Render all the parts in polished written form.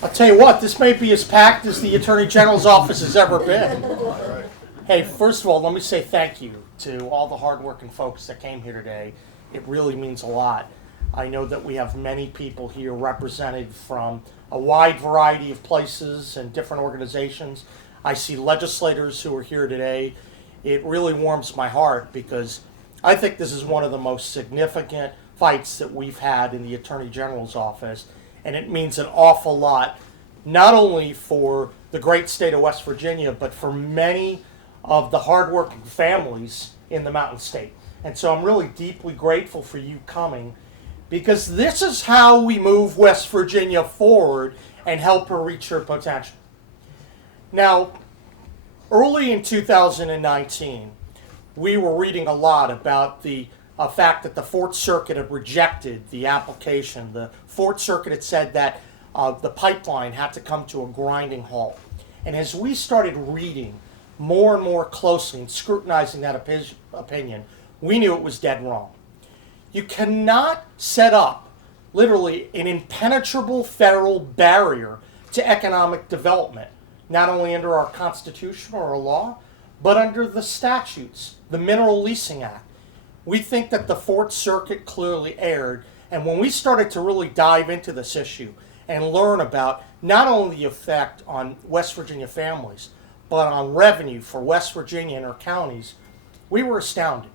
I'll tell you what, this may be as packed as the Attorney General's office has ever been. Hey, first of all, let me say thank you to all the hardworking folks that came here today. It really means a lot. I know that we have many people here represented from a wide variety of places and different organizations. I see legislators who are here today. It really warms my heart because I think this is one of the most significant fights that we've had in the Attorney General's office, and it means an awful lot, not only for the great state of West Virginia, but for many of the hardworking families in the Mountain State. And so I'm really deeply grateful for you coming, because this is how we move West Virginia forward and help her reach her potential. Now, early in 2019, we were reading a lot about the fact that the Fourth Circuit had rejected the application. The Fourth Circuit had said that the pipeline had to come to a grinding halt. And as we started reading more and more closely and scrutinizing that opinion, we knew it was dead wrong. You cannot set up literally an impenetrable federal barrier to economic development, not only under our Constitution or our law, but under the statutes, the Mineral Leasing Act. We think that the Fourth Circuit clearly erred, and when we started to really dive into this issue and learn about not only the effect on West Virginia families, but on revenue for West Virginia and our counties, we were astounded.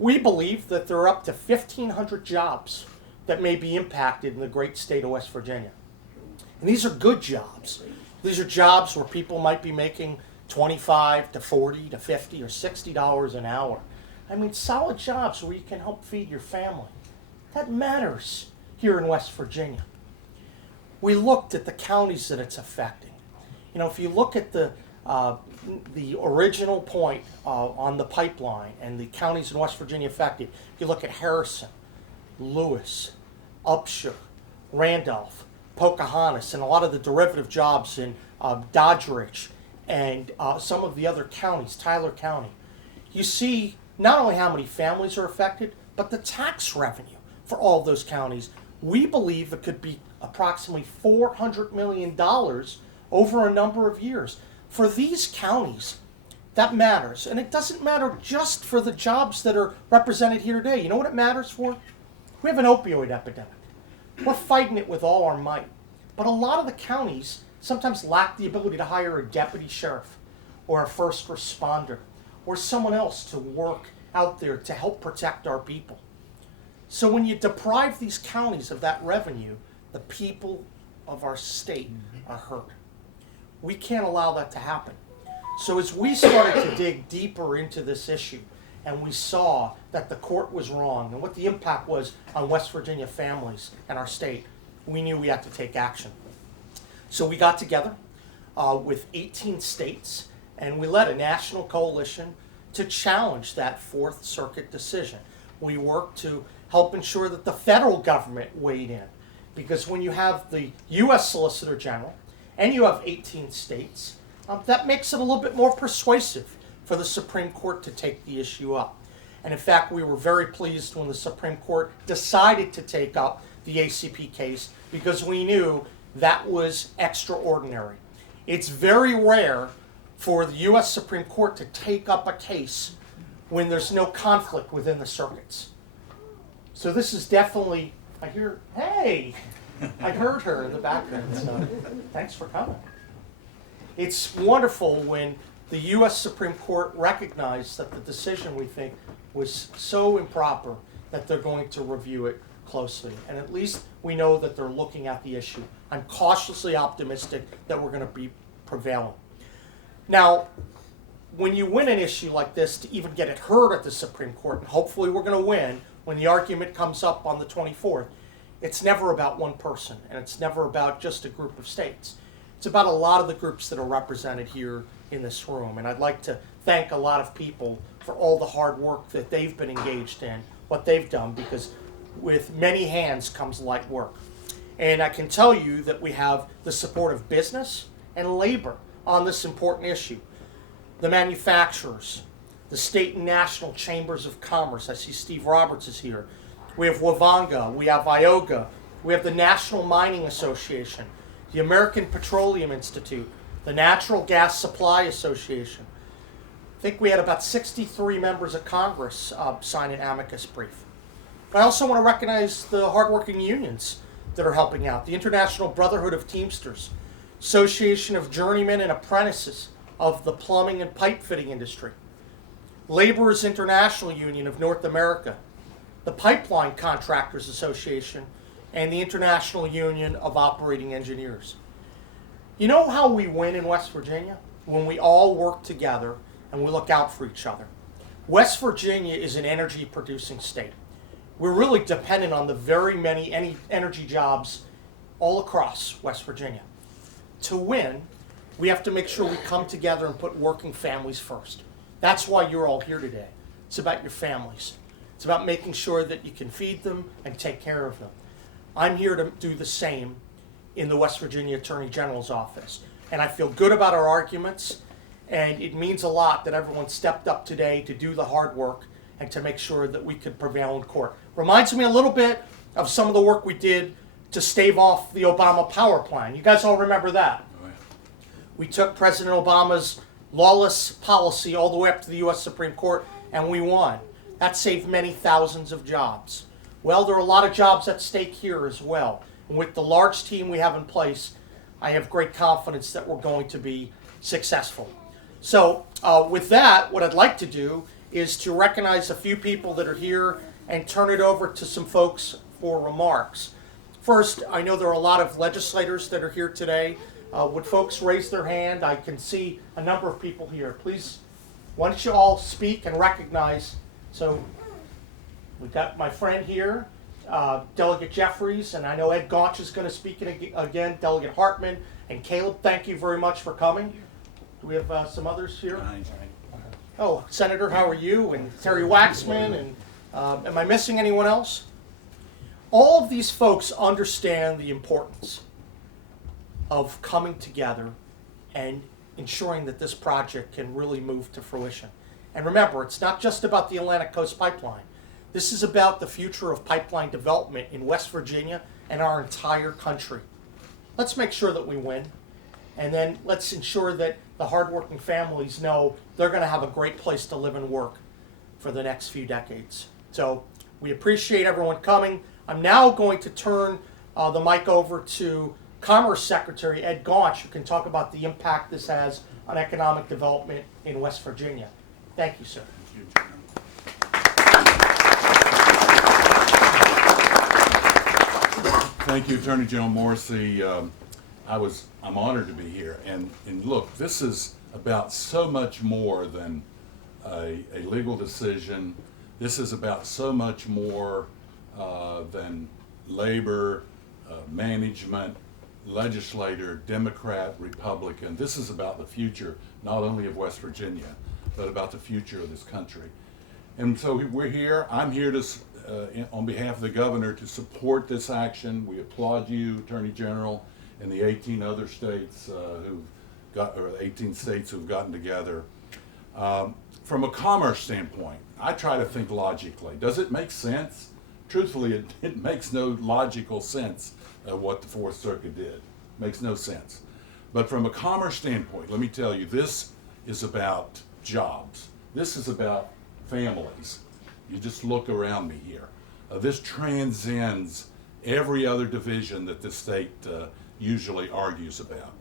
We believe that there are up to 1,500 jobs that may be impacted in the great state of West Virginia. And these are good jobs. These are jobs where people might be making $25 to $40 to $50 or $60 an hour. I mean, solid jobs where you can help feed your family. That matters here in West Virginia. We looked at the counties that it's affecting. You know, if you look at the original point on the pipeline and the counties in West Virginia affected, if you look at Harrison, Lewis, Upshur, Randolph, Pocahontas, and a lot of the derivative jobs in Doddridge and some of the other counties, Tyler County, you see not only how many families are affected, but the tax revenue for all of those counties. We believe it could be approximately $400 million over a number of years. For these counties, that matters. And it doesn't matter just for the jobs that are represented here today. You know what it matters for? We have an opioid epidemic. We're fighting it with all our might. But a lot of the counties sometimes lack the ability to hire a deputy sheriff or a first responder or someone else to work out there to help protect our people. So when you deprive these counties of that revenue, the people of our state are hurt. We can't allow that to happen. So as we started to dig deeper into this issue, and we saw that the court was wrong and what the impact was on West Virginia families and our state, we knew we had to take action. So we got together with 18 states, and we led a national coalition to challenge that Fourth Circuit decision. We worked to help ensure that the federal government weighed in, because when you have the U.S. Solicitor General and you have 18 states, that makes it a little bit more persuasive for the Supreme Court to take the issue up. And in fact, we were very pleased when the Supreme Court decided to take up the ACP case, because we knew that was extraordinary. It's very rare for the U.S. Supreme Court to take up a case when there's no conflict within the circuits. So this is definitely, I heard her in the background, so thanks for coming. It's wonderful when the U.S. Supreme Court recognized that the decision, we think, was so improper that they're going to review it closely. And at least we know that they're looking at the issue. I'm cautiously optimistic that we're going to be prevailing. Now, when you win an issue like this, to even get it heard at the Supreme Court, and hopefully we're going to win when the argument comes up on the 24th, it's never about one person, and it's never about just a group of states. It's about a lot of the groups that are represented here in this room, and I'd like to thank a lot of people for all the hard work that they've been engaged in, what they've done, because with many hands comes light work. And I can tell you that we have the support of business and labor on this important issue. The manufacturers, the state and national chambers of commerce. I see Steve Roberts is here. We have Wavanga, we have IOGA, we have the National Mining Association. the American Petroleum Institute, the Natural Gas Supply Association. I think we had about 63 members of Congress sign an amicus brief. But I also want to recognize the hardworking unions that are helping out. The International Brotherhood of Teamsters, Association of Journeymen and Apprentices of the Plumbing and Pipe Fitting Industry, Laborers International Union of North America, the Pipeline Contractors Association, and the International Union of Operating Engineers. You know how we win in West Virginia? When we all work together and we look out for each other. West Virginia is an energy producing state. We're really dependent on the very many energy jobs all across West Virginia. To win, we have to make sure we come together and put working families first. That's why you're all here today. It's about your families. It's about making sure that you can feed them and take care of them. I'm here to do the same in the West Virginia Attorney General's office. And I feel good about our arguments, and it means a lot that everyone stepped up today to do the hard work and to make sure that we could prevail in court. Reminds me a little bit of some of the work we did to stave off the Obama power plan. You guys all remember that? Oh, yeah. We took President Obama's lawless policy all the way up to the U.S. Supreme Court, and we won. That saved many thousands of jobs. Well, there are a lot of jobs at stake here as well. And with the large team we have in place, I have great confidence that we're going to be successful. So with that, what I'd like to do is to recognize a few people that are here and turn it over to some folks for remarks. First, I know there are a lot of legislators that are here today. Would folks raise their hand? I can see a number of people here. Please, why don't you all speak and recognize. So we've got my friend here, Delegate Jeffries, and I know Ed Gaunch is going to speak again, Delegate Hartman, and Caleb, thank you very much for coming. Do we have some others here? Oh, Senator, how are you? And Terry Waxman, and am I missing anyone else? All of these folks understand the importance of coming together and ensuring that this project can really move to fruition. And remember, it's not just about the Atlantic Coast Pipeline. This is about the future of pipeline development in West Virginia and our entire country. Let's make sure that we win, and then let's ensure that the hardworking families know they're going to have a great place to live and work for the next few decades. So we appreciate everyone coming. I'm now going to turn the mic over to Commerce Secretary Ed Gaunch, who can talk about the impact this has on economic development in West Virginia. Thank you, sir. Thank you, Attorney General Morrisey. I'm honored to be here. And look, this is about so much more than a legal decision. This is about so much more than labor, management, legislator, Democrat, Republican. This is about the future, not only of West Virginia, but about the future of this country. And so we're here. I'm here to, on behalf of the governor, to support this action. We applaud you, Attorney General, and the 18 other states or 18 states who've gotten together. From a commerce standpoint, I try to think logically. Does it make sense? Truthfully, it makes no logical sense what the Fourth Circuit did. Makes no sense. But from a commerce standpoint, let me tell you, this is about jobs. This is about families. You just look around me here. This transcends every other division that the state usually argues about.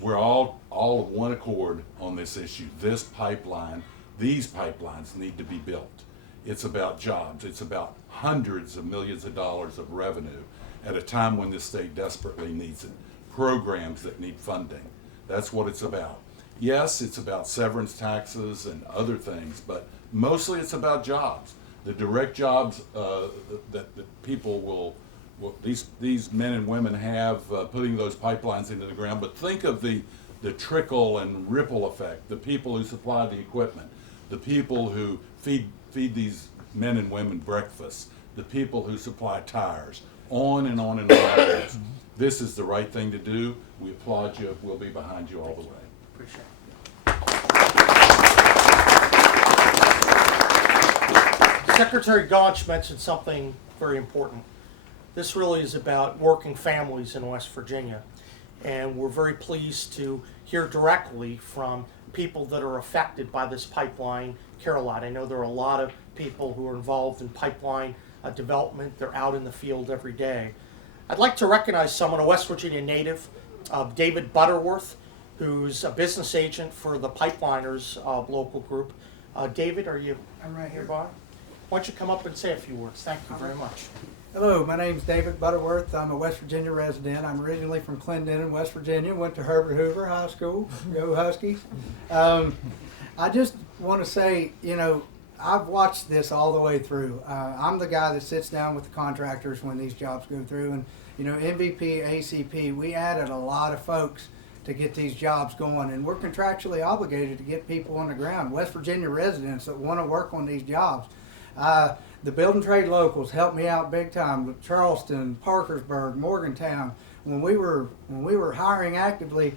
We're all of one accord on this issue. This pipeline, these pipelines need to be built. It's about jobs. It's about hundreds of millions of dollars of revenue at a time when the state desperately needs it. Programs that need funding. That's what it's about. Yes, it's about severance taxes and other things, but mostly it's about jobs. The direct jobs that people will these men and women have putting those pipelines into the ground. But think of the trickle and ripple effect, the people who supply the equipment, the people who feed these men and women breakfast, the people who supply tires, on and on and on. This is the right thing to do. We applaud you. We'll be behind you all the way. Appreciate it. Secretary Gaunch mentioned something very important. This really is about working families in West Virginia. and we're very pleased to hear directly from people that are affected by this pipeline care a lot. I know there are a lot of people who are involved in pipeline development. They're out in the field every day. I'd like to recognize someone, a West Virginia native, David Butterworth, who's a business agent for the Pipeliners local group. David, are you? I'm right here. Nearby? Why don't you come up and say a few words? Thank you very much. Hello, my name's David Butterworth. I'm a West Virginia resident. I'm originally from Clendenin, West Virginia. Went to Herbert Hoover High School. Go Huskies. I just want to say, you know, I've watched this all the way through. I'm the guy that sits down with the contractors when these jobs go through. And, you know, MVP, ACP, we added a lot of folks to get these jobs going. And we're contractually obligated to get people on the ground, West Virginia residents that want to work on these jobs. The building trade locals helped me out big time with Charleston, Parkersburg, Morgantown. When we were hiring actively,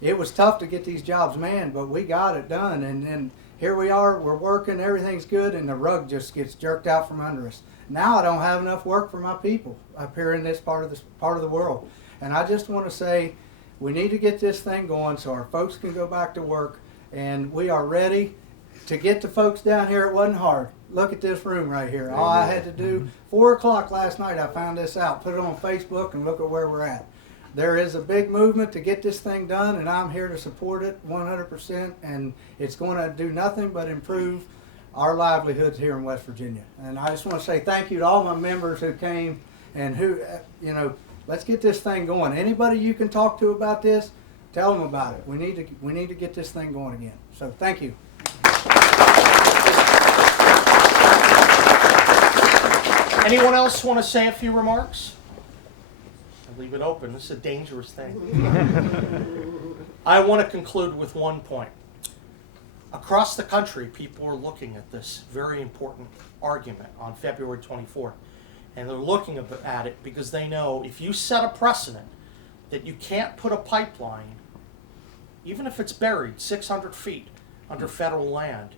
it was tough to get these jobs manned, but we got it done. And here we are, we're working, everything's good, and the rug just gets jerked out from under us. Now I don't have enough work for my people up here in this part of the world. And I just want to say we need to get this thing going so our folks can go back to work, and we are ready to get the folks down here. It wasn't hard. Look at this room right here. All I had to do, 4 o'clock last night, I found this out, put it on Facebook, and look at where we're at. There is a big movement to get this thing done, and I'm here to support it 100%, and it's going to do nothing but improve our livelihoods here in West Virginia. And I just want to say thank you to all my members who came and who, you know, let's get this thing going. Anybody you can talk to about this, tell them about it. We need to get this thing going again. So thank you. Anyone else want to say a few remarks? I'll leave it open. This is a dangerous thing. I want to conclude with one point. Across the country, people are looking at this very important argument on February 24th. And they're looking at it because they know if you set a precedent that you can't put a pipeline, even if it's buried 600 feet under federal land,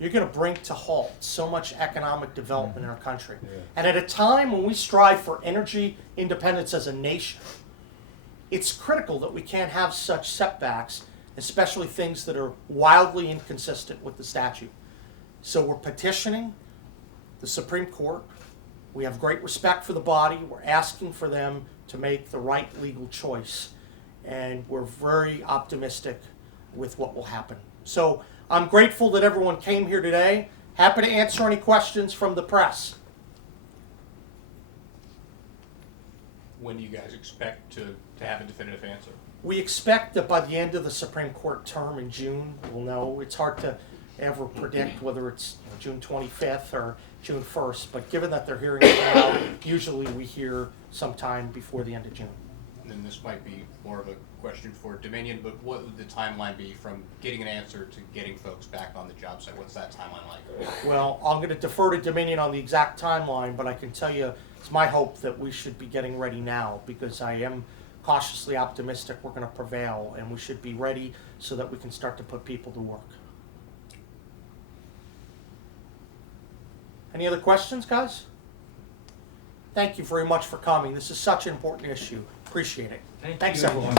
you're going to bring to halt so much economic development in our country. Yeah. And at a time when we strive for energy independence as a nation, it's critical that we can't have such setbacks, especially things that are wildly inconsistent with the statute. So we're petitioning the Supreme Court. We have great respect for the body. We're asking for them to make the right legal choice. And we're very optimistic with what will happen. So I'm grateful that everyone came here today. Happy to answer any questions from the press. When do you guys expect to have a definitive answer? We expect that by the end of the Supreme Court term in June, we'll know. It's hard to ever predict whether it's June 25th or June 1st, but given that they're hearing it now, usually we hear sometime before the end of June. And then this might be more of a question for Dominion, but what would the timeline be from getting an answer to getting folks back on the job site? What's that timeline like? Well, I'm going to defer to Dominion on the exact timeline, but I can tell you it's my hope that we should be getting ready now because I am cautiously optimistic we're going to prevail and we should be ready so that we can start to put people to work. Any other questions, guys? Thank you very much for coming. This is such an important issue. Appreciate it. Thanks, everyone.